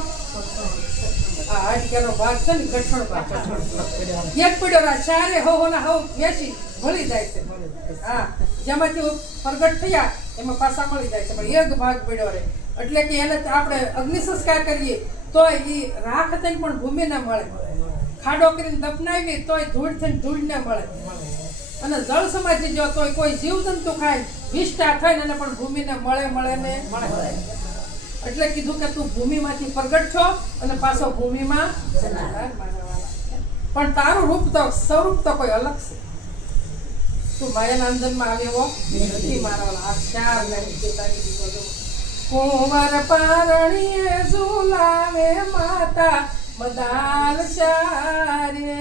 આ હાડકાનો ભાગ છે ને, ગઠણ ભાગ. એક પડ્યો રે. ચારે હોના હવ બેસી ભળી જાય છે. હા, જેમાંથી પ્રગટ થયા એમાં પાછા મળી જાય છે. પણ એક ભાગ પડ્યો રે. એટલે કે એને આપણે અગ્નિ સંસ્કાર કરીએ તો એ રાખ થઈને પણ ભૂમિને મળે. ખાડો કરીને દફનાવી તોય ધૂળ થઈને ધૂળને મળે. અને જળ સમાધિ જો તોય કોઈ જીવજંતુ ખાય વિષ્ટા થઈને એને પણ ભૂમિને મળે ને મળે. એટલે કીધું કે તું ભૂમિમાંથી પ્રગટ છો અને પાછો ભૂમિમાં જનાર મારા વાલા. પણ તારું રૂપ તો સ્વરૂપ તો કોઈ અલગ છે. તું માયાના અંદરમાં આવ્યો નથી મારા વાલા. આ ચાર નહીં જોતાની દીધો. કુંવર પારણીએ ઝુલાવે માતા મદાલ શારે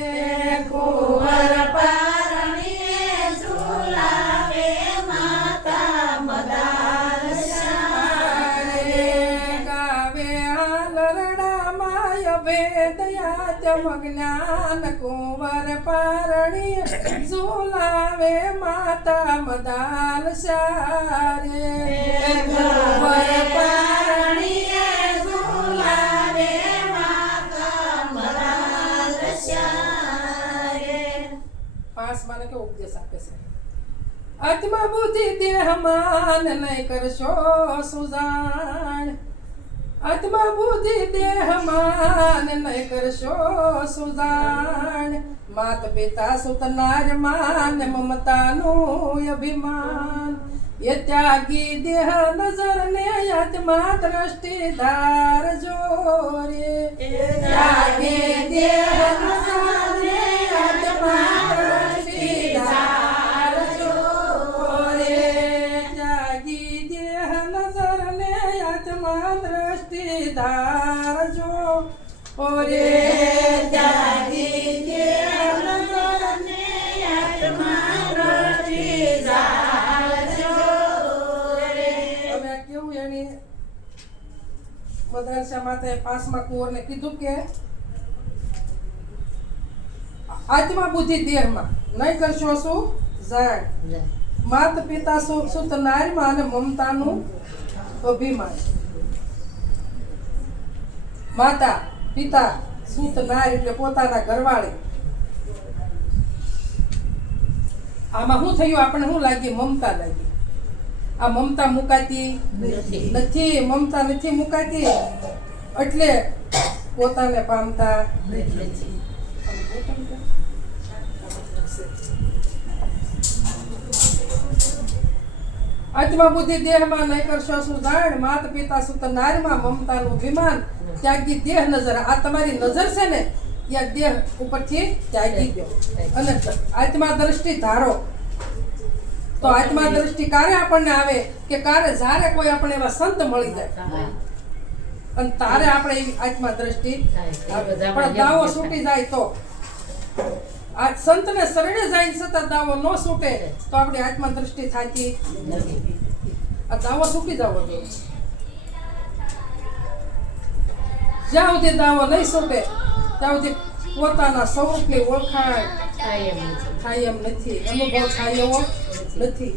કુંવર પારણીએ ઝુલાવે માતા મદાલ શારે. ગાવે આલરડા માય વેદયા ચમ જ્ઞાન કુંવર પારણી ઝુલાવે માતા મદાલ શારે કુંવર પારણીએ ઝુલાવે માતા મદાલ શારે. પાસ માને કે ઉપદેશ આપે છે આત્મા બુદ્ધિ દેહ માન નહીં કરશો સુજાણ. આત્મા બુદ્ધિ દેહ માન નહીં કરશો સુજાણ. માત પિતા સુત નાર માન મમતાનું અભિમાન. એ ત્યાગી દેહ નજર ને આત્મા દ્રષ્ટિ ધારજો રે. ત્યાગી દેહ નજરે આત્મા દ્રષ્ટિ ધારજો રે. ત્યાગી દેહ નજર ને આત્મા દ્રષ્ટિ ધારજો રે. ત્યાગી દેહ નજરને આત્મા દ્રષ્ટિ ધારજો રે. હવે આ કેવું એની મદરસા માતે પાંચમા કુંવરને કીધું કે આત્મા બુદ્ધિ દેહમાં નહીં કરશો શું જાણ. માત પિતા સુત નારીમાં અને મમતાનું અભિમાન. માતા પિતા સુત નારી એટલે પોતાના ઘરવાળી. આમાં શું થયું આપણને શું લાગી મમતા લાગી. આ મમતા મુકાતી નથી. મમતા નથી મુકાતી એટલે પોતાને પામતા આત્મા બુદ્ધિ દેહમાં નહીં કરશો સુધાર. માત પિતા સુત નારીમાં મમતાનું અભિમાન. ત્યાગી દેહ નજર. આ તમારી નજર છે ને એ દેહ ઉપરથી ત્યાગી દો અને આત્મા દ્રષ્ટિ ધારો. તો આત્મા દ્રષ્ટિ ક્યારે આપણને આવે કે ક્યારે જ્યારે કોઈ આપણે એવા સંત મળી જાય અને તારે આપણે એવી આત્મા દ્રષ્ટિ આવે. પણ દાવો છૂટી જાય તો આ સંતને શરણે જાય છતાં દાવો ન છૂટે તો આપણી આત્મા દ્રષ્ટિ થતી આ દાવો છૂટી જવો જોઈએ. જ્યાં સુધી દાવો નહીં છૂટે ત્યાં સુધી પોતાના સ્વરૂપની ઓળખાણ થાય એમ નથી. અનુભવ થાય એવો નથી.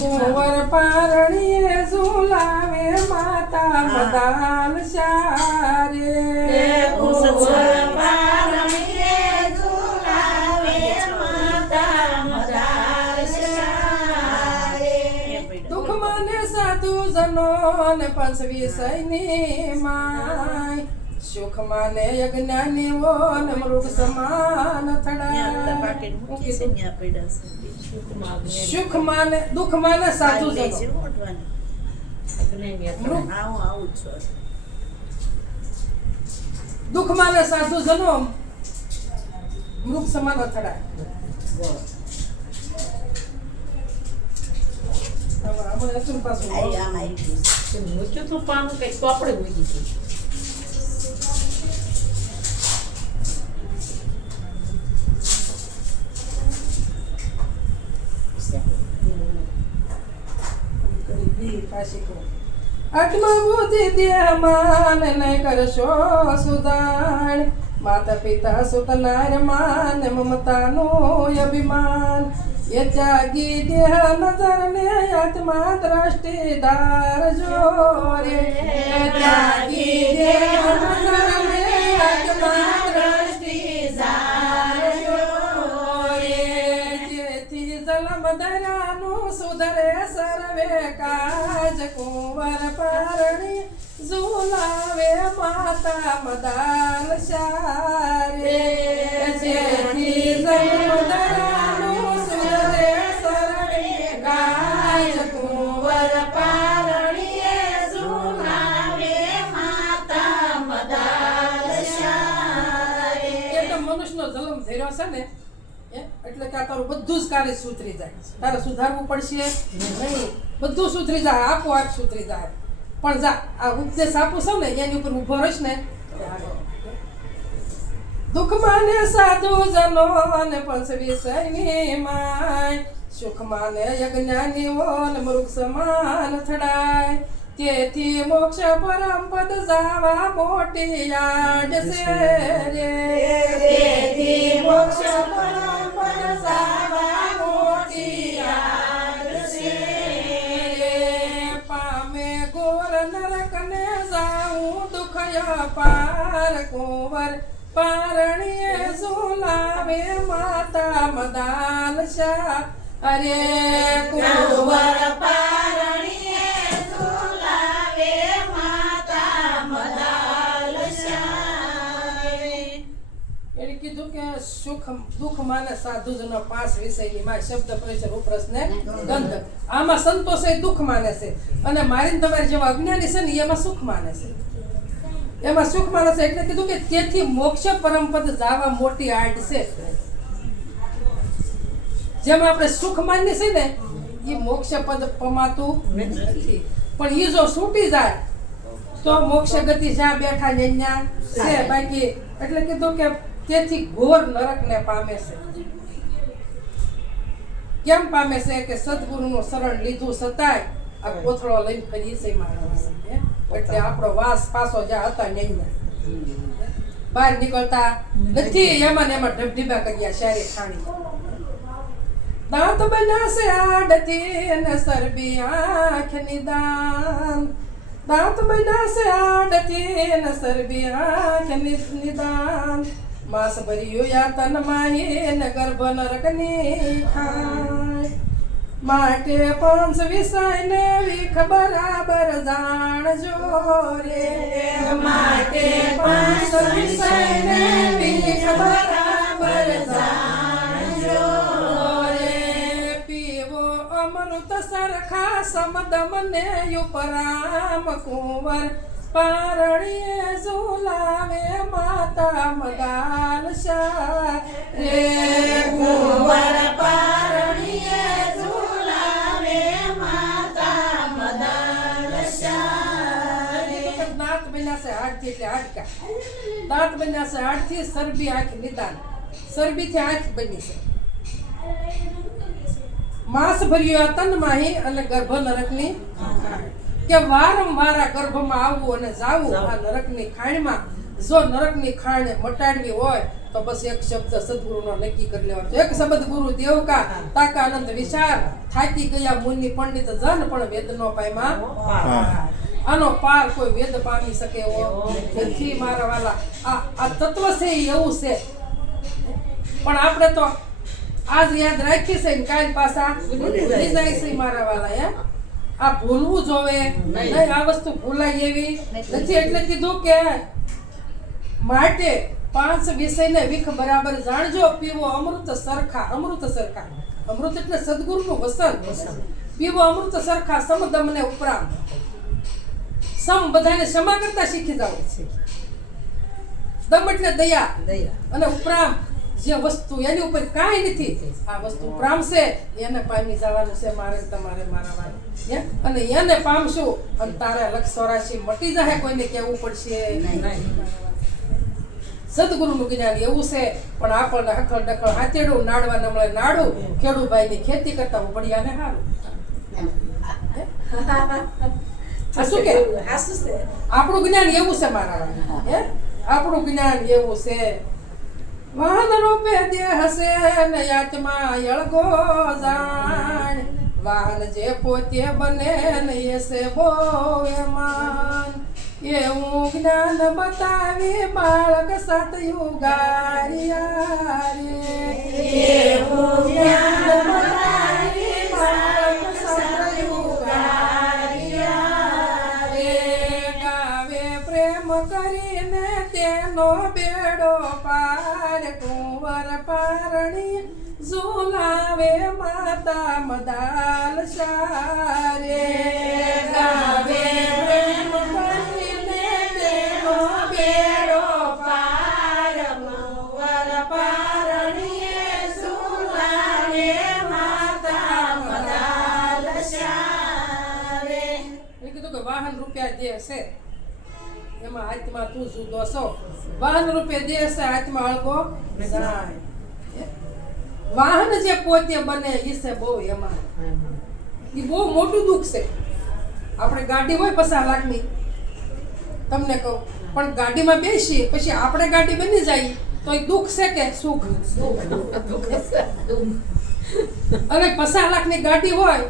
કુંવર પારણીએ ઝુલાવે માતા મદાલ શારે. કુંવર પારણીએ ઝુલાવે માતા મદાલ શારે. દુઃખ માને સાધુ જનો ને પંચવી સૈની માય. સુખ માને અજ્ઞાનીઓ ને મૃગ સમાન થડા. સુખ માને દુઃખ માને સાધુ જનો. દુઃખ માને સાધુ જનો મૃગ સમાન અથડાય. હવે આપણે અસુર પાછું મૂક્યું તું પાનું કઈક તો આપણે મૂકી દીધું. આત્મા બુદ્ધિ દેહ માન નહીં કરશો સુધાર. માતા પિતા સુત નાર માન મમતાનું અભિમાન. એ ત્યાગી દેહ નજર ને આત્મા દ્રષ્ટિ ધારજો રે. ત્યાગી દેહ નજર ને આત્મા દ્રષ્ટિ ધારજો રે. જેથી જલમ ધરાનું સુધરે સર્વે કાજ. કુંવર પારણી ઝુલાવે માતા મદાલ શારે. જેથી જલમ ધરાનું સુધરે સર્વે કાજ. કુંવર પારણીએ ઝુલાવે માતા મદાલ શારે. એ તો મનુષ્યનો જન્મ ધર્યો છે ને એટલે કે આ તારું બધું જ કાર્ય સુધરી જાય. તારે સુધારવું પડશે નહીં, બધું સુધરી જાય, આપોઆપ સુધરી જાય. પણ જા આ ઉપદેશ આપું છું ને એની ઉપર ઊભો રહીશ ને દુઃખમાં ને સાધુ જનો ને પંચ વિષયની માય, સુખમાં ને યજ્ઞાનીઓ ને મૃગ સમાન થડાય, તેથી મોક્ષ પરમ પદ જાવા મોટી યાદ છે રે. તેથી મોક્ષ પરમ પદ જાવા મોટી યાદ છે રે. પામે ગોર નરક ને જાઉં દુઃખ પાર કુંવર, પારણીએ ઝુલાવે માતા મદાલ શા. અરે કુંવર પારણીએ ઝુલાવે માતા મદાલ શા. એને કીધું કે સુખ દુઃખ માને સાધુજનો 5 વિષયની માં શબ્દ પરિચય ઉપરસ ને ગંધ. આમાં સંતોષ એ દુઃખ માને છે અને મારીને તમારે જેવા અજ્ઞાની છે ને એમાં સુખ માને છે. એમાં સુખ માને છે એટલે કીધું કે તેથી મોક્ષ પરમપદ જાવા મોટી આડ છે. જેમાં આપણે સુખ માનીએ છે ને એ મોક્ષ પદ પમાતું નથી, પણ એ જો છૂટી જાય તો મોક્ષ ગતિ જ્યાં બેઠા ત્યાં છે બાકી. એટલે કીધું કે તેથી ઘોર નરકને પામે છે. કેમ પામે છે કે સદગુરુનું શરણ લીધું છતાંય આ કોથળો લઈને ફરી છે માણસ. એટલે આપણો વાસ પાછો જ્યાં હતા ત્યાં બહાર નીકળતા નથી. એમાં ને એમાં ઢબઢીબા કર્યા શારી ખાણી. દાંત બનાસે આડતી ને સરબી આંખ નિદાન, દાંત બનાસે આડતી ને સરબી આંખ નિદાન, માસ ભર્યું યાતન માહી ને ગર્ભ નરકની ખાય. માટે 5 વિષય ને વિખ બરાબર જાણજો રે. માટે 5 વિષય ને વિખ બરાબર જાણજો રે. પીવો અમૃત સરખા સમદમ ને ઉપરામ કુંવર, પારણીએ ઝુલાવે માતા મદાલ શા. રે કુંવર પારણીએ ઝુલાવે માતા મદાલ શા. દાંત બન્યા છે હાડથી એટલે હાડકા, દાંત બન્યા છે હાડથી, સરબી આંખ નિદાન, સરબીથી આંખ બની છે. માંસ ભર્યું આ તન માહી અને ગર્ભ નરકની ખાણ. કે વારંવાર આ ગર્ભમાં આવવું અને જાવું આ નરકની ખાણમાં. જો નરકની ખાણ મટાડવી હોય તો બસ એક શબ્દ સદગુરુનો નક્કી કરી લેવાનો. એક શબ્દ ગુરુ દેવકા તાકા આનંદ વિચાર, થાકી ગયા મુનિ પંડિત જન પણ વેદનો પામ્યા. આનો પાર કોઈ વેદ પામી શકે એવો નથી મારા વાલા. આ તત્વ છે એ એવું છે, પણ આપણે તો આજ યાદ રાખી છે ને કાલ પાછા ભૂલી જાય છે મારા વાલા. આ ભૂલવું જોવે નહીં, આ વસ્તુ ભૂલાય એવી નથી. એટલે કીધું કે માટે 5 વિષયને વિખ બરાબર જાણજો. પીવો અમૃત સરખા, અમૃત સરખા, અમૃત એટલે સદગુરુનું વસન. પીવો અમૃત સરખા સમદમ ને ઉપરામ. સમ બધાને ક્ષમા કરતા શીખી જાવ. દમ એટલે દયા અને ઉપરામ જે વસ્તુ એની ઉપર કાંઈ નથી, આ વસ્તુ ઉપરામ છે એને પામી જવાનું છે મારે તમારે મારા વાળે. અને એને પામશું અને તારે 184 મટી જાય, કોઈને કહેવું પડશે નહીં. સદગુરુનું જ્ઞાન એવું છે. પણ આપણને હખલ ડખલ હાથેડું નાડવા નમળે નાડું, ખેડૂભાઈની ખેતી કરતા ઉપડિયાને હારું. શું કે આપણું જ્ઞાન એવું છે મારા વાળા. આપણું જ્ઞાન એવું છે. વાહન રૂપે દેહ હશે ને આત્મા અળગો જાણ, વાહન જે પોતે બને ને એ છે બહુ એમાન. એવું જ્ઞાન બતાવી બાળક સતયુગારિયા રે. એવું જ્ઞાન બતાવી બાળક સતયુગારિયા રે. ગાવે પ્રેમ કરીને તેનો બેડો પાર, કુંવર પારણી ઝુલાવે માતા મદાલ શા. રે ગાવે પ્રેમ કરીને તેનો બેડો પાર, કુંવર પારણીએ ઝુલાવે દેહ છે એમાં આત્મા તું જુદો છો. વાહન રૂપે દેહ છે આત્મા અળગો જાય. વાહન જે પોતે બને ઈ છે બહુ એમાં ઈ બહુ મોટું દુઃખ છે. આપણે ગાડી હોય 50 લાખની તમને કહું, પણ ગાડીમાં બેસી પછી આપણે ગાડી બની જાય તો એ દુઃખ છે કે સુખ? અને 50 લાખની ગાડી હોય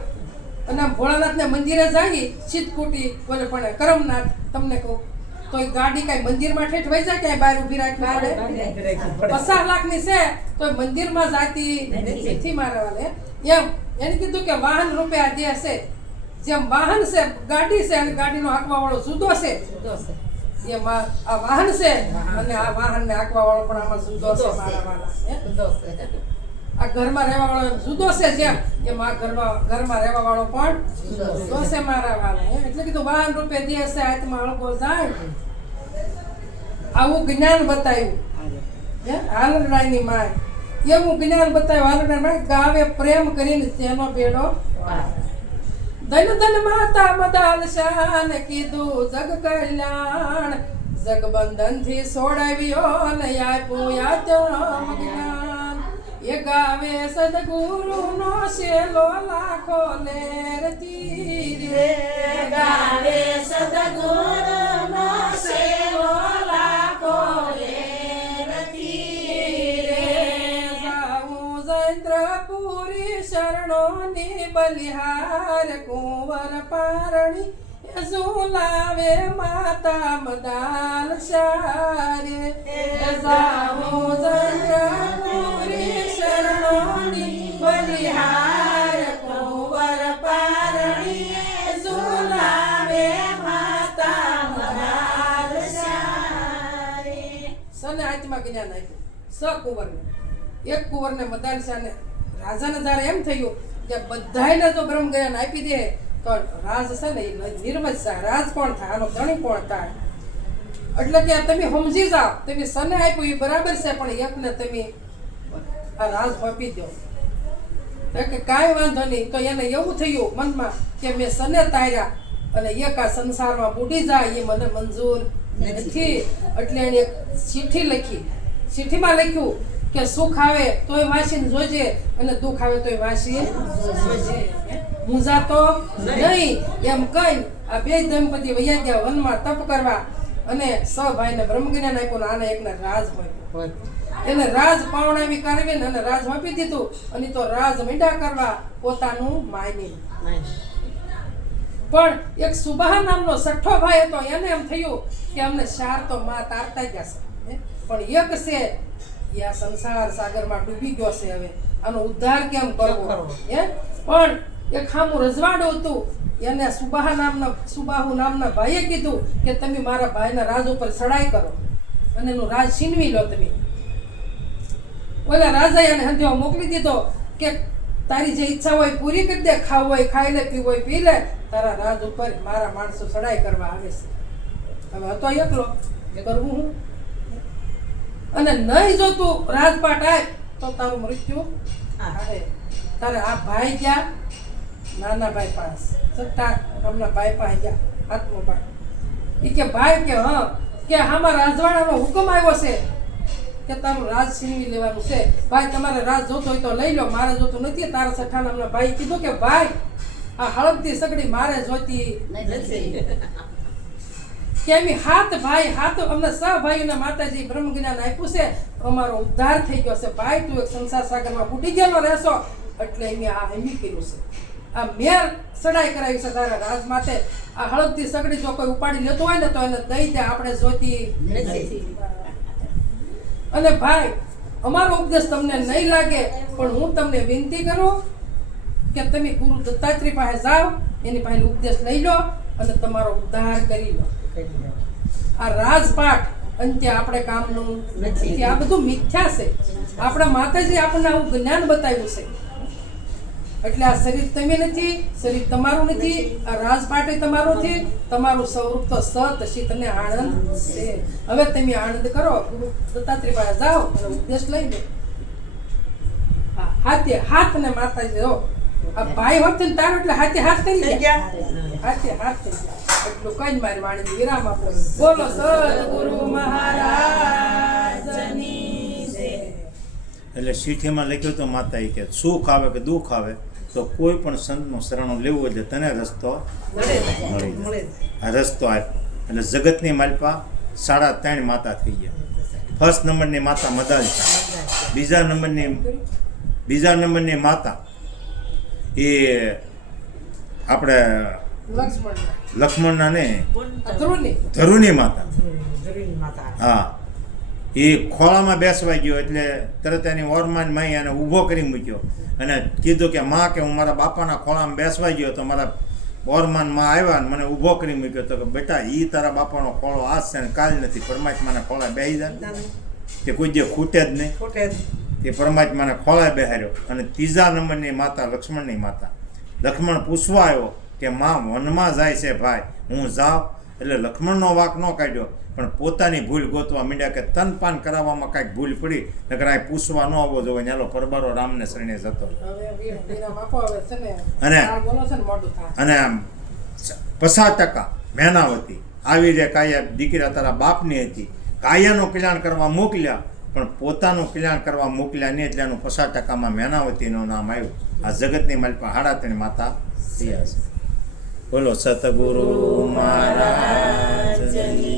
અને આમ ભોળાનાથના મંદિરે જાય ચિતકુટી બોલે પણ કરમનાથ તમને કહું તો એ ગાડી કઈ મંદિરમાં ઠેઠ વહી જાય ક્યાંય બહાર ઊભી રાખવી પડે? 50 લાખની છે તો એ મંદિરમાં જાતી નથી મારા વાલે. એમ એને કીધું કે વાહન રૂપે આ દેહ છે. જેમ વાહન છે ગાડી છે અને ગાડીનો હાંકવા વાળો જુદો છે એમ આ વાહન છે અને આ વાહનને હાંકવા વાળો પણ આમાં જુદો છે મારા વાલા. આ ઘરમાં રહેવા વાળો જુદો છે જેમ એમ આ ઘરમાં રહેવા વાળો પણ જુદો છે મારા વાલા. એટલે કીધું વાહન રૂપે દેહ છે આત્મા અળગો જાય. આવું જ્ઞાન બતાવ્યું હાલરડાની માય. એવું જ્ઞાન બતાવ્યું હાલરડાની માય ગાવે પ્રેમ કરીને તેનો બેડો ધન ધન માતા મદાલ શાન કીધું જગ કલ્યાણ. જગબંધન થી છોડાવ્યો ને આપ્યું આત્મ જ્ઞાન. એ ગાવે સદગુરુ નો શેલો લાખો લેરતી રે. ગાવે સદગુરુનો સેવો લાખો લેરતી રે. જાઉં જૈન્દ્રપુરી શરણોની બલિહાર કુંવર પારણી ઝુલાવે માતા મદાલ શારે. જાઉં જૈન્દ્રપુરી શરણોની બલિહાર કુંવર પારણી ઝુલાવે માતા મદાલ શારે. સને આત્મા જ્ઞાન આપ્યું સ કુંવરને. એક કુંવરને મદાલ શાહને રાજાને જ્યારે એમ થયું કે બધાયને તો બ્રહ્મ જ્ઞાન આપી દે તો રાજ છે ને એ નિર્વજ થાય. રાજ કોણ થાય? આનો ધણી કોણ થાય? એટલે કે તમે સમજી જાઓ તમે સને આપ્યું એ બરાબર છે પણ એકને તમે આ રાજ આપી દો. કે કાંઈ વાંધો નહીં. તો એને એવું થયું મનમાં કે મેં સને તાર્યા અને એક આ સંસારમાં બુડી જાય એ મને મંજૂર નથી. એટલે એને એક ચિઠ્ઠી લખી. ચિઠ્ઠીમાં લખ્યું કે સુખ આવે તોય વાંચીને જોજે અને દુઃખ આવે તોય વાંચી જોજે. મૂંઝાતો નહીં એમ કઈ આ બે દંપતિ વૈયા ગયા વનમાં તપ કરવા અને સ ભાઈને બ્રહ્મ જ્ઞાન આપ્યું ને આને એકને રાજ આપ્યું. એને રાજ પાવણાવી કાઢવીને અને રાજ આપી દીધું અને તો રાજ મીંડા કરવા પોતાનું માયની. પણ એક સુબાહ નામનો છઠ્ઠો ભાઈ હતો. એને એમ થયું કે અમને શાર તો માં તારતા ગયા છે પણ એક છે એ આ સંસાર સાગરમાં ડૂબી ગયો છે. હવે આનો ઉદ્ધાર કેમ કરવો? પણ એક ખામું રજવાડું હતું. એને સુબાહુ નામના ભાઈએ કીધું કે તમે મારા ભાઈના રાજ ઉપર ચડાઈ કરો અને એનું રાજ છીનવી લો. તમે ઓલા રાજાએ એને હંધ્યો મોકલી દીધો કે તારી જે ઈચ્છા હોય પૂરી કરી દે. ખાવું હોય ખાઈ લે, પીવું હોય પી લે. તારા રાજ ઉપર મારા માણસો ચડાઈ કરવા આવે છે. હવે હતો એકલો કરવું હું? અને નહીં જો તું રાજપાટ આય તો તારું મૃત્યુ આવે. તારે આ ભાઈ ગયા નાના ભાઈ પાસ સટ્ટા હમણાં ભાઈ પાસે ગયા આત્મો ભાઈ. એ કે ભાઈ કે હા કે આમાં રાજવાડાનો હુકમ આવ્યો છે કે તારું રાજ છીનવી લેવાનું છે. ભાઈ તમારે રાજ જોતો હોય તો લઈ લો, મારે જોતું નથી. તારા સઠ્ઠાના હમણાં ભાઈ કીધું કે ભાઈ આ હળદથી સગડી મારે જોતી નથી. કેમ હાથ ભાઈ હાથ અમને સ ભાઈઓના માતાજી બ્રહ્મ જ્ઞાન આપ્યું છે. અમારો ઉદ્ધાર થઈ ગયો છે. ભાઈ તું એક સંસાર સાગરમાં બુડી ગયેલો રહેશો એટલે એમ કર્યું છે. આ મેર સડાઈ કરાવી છે તારા રાજ માટે. આ હળદથી સગડી જો કોઈ ઉપાડી લેતો હોય ને તો એને દઈ દે, આપણે જોતી નથી. અને ભાઈ અમારો ઉપદેશ તમને નહીં લાગે પણ હું તમને વિનંતી કરું કે તમે ગુરુ દત્તાત્રેય પાસે જાઓ, એની પાસે ઉપદેશ લઈ લો અને તમારો ઉદ્ધાર કરી લો. આ રાજપાઠ અંતે આપણે કામનું નથી. આ બધું મિથ્યા છે. આપણા માતાજી આપણને આવું જ્ઞાન બતાવ્યું છે. એટલે આ શરીર તમે નથી, શરીર તમારું નથી, આ રાજપાઠ તમારું નથી. તમારું સ્વરૂપ તો સત છે, તમને આનંદ છે. હવે તમે આનંદ કરો, ગુરુ દત્તાત્રેય પાસે જાઓ અને ઉપદેશ લઈ લો. હાથે હાથ ને માતાજી આ ભાઈ હોત ને તારો એટલે હાથે હાથ થઈ થઈ ગયા ગયા હાથે હાથ થઈ ગયા એટલું કઈ મારી વાણી વિરામ આપો બોલો સદગુરુ મહારાજની જય. એટલે ચીઠીમાં લખ્યું તો માતા એ કે સુખ આવે કે દુઃખ આવે તો કોઈ પણ સંતનું શરણું લેવું એટલે તને રસ્તો મળે મળી મળે જાય. આ રસ્તો આપ્યો એટલે જગતની માલપા 3.5 માતા થઈ ગયા. ફર્સ્ટ નંબરની માતા મદાલસા, બીજા નંબરની માતા એ આપણે લક્ષ્મણ લક્ષ્મણના ને ધ્રુવની ધરુની માતા. ધરુની માતા હા, એ ખોળામાં બેસવા ગયો એટલે તરત એની ઓરમાન માઈ એને ઊભો કરી મૂક્યો અને કીધું કે માં કે હું મારા બાપાના ખોળામાં બેસવા ગયો તો મારા ઓરમાન માં આવ્યા ને મને ઊભો કરી મૂક્યો તો કે બેટા ઈ તારા બાપાનો ખોળો આજ છે ને કાલ નથી, પરમાત્માના ખોળા બેસી જાય તે કોઈ જે ખૂટે જ નહીં. ખોટે તે પરમાત્માના ખોળા બેહાર્યો. અને ત્રીજા નંબરની માતા લક્ષ્મણની માતા. લક્ષ્મણ પૂછવા આવ્યો કે માં વનમાં જાય છે ભાઈ, હું જાઉં? એટલે લક્ષ્મણનો વાંક ન કાઢ્યો પણ પોતાની ભૂલ ગોતવા માંડ્યા કે તનપાન કરાવવામાં કાંઈક ભૂલ પડી નકર આ પૂછવા ન આવવો જોઈએ. ન્યાલો પરબારો રામને શરણે જતો. હવે વિરામ આપો હવે છે ને અને- આ બોલો છે ને મોઢું થાય અને આમ 50% મહેનાવતી આવી રે કાયા દીકરા તારા બાપની હતી, કાયાનું કલ્યાણ કરવા મોકલ્યા પણ પોતાનું કલ્યાણ કરવા મોકલ્યા નહીં એટલે એનું 50%માં મહેનાવતીનું નામ આવ્યું. આ જગતની માલપા 3.5 માતા થયા છે. બોલો સતગુરુ મહારાજની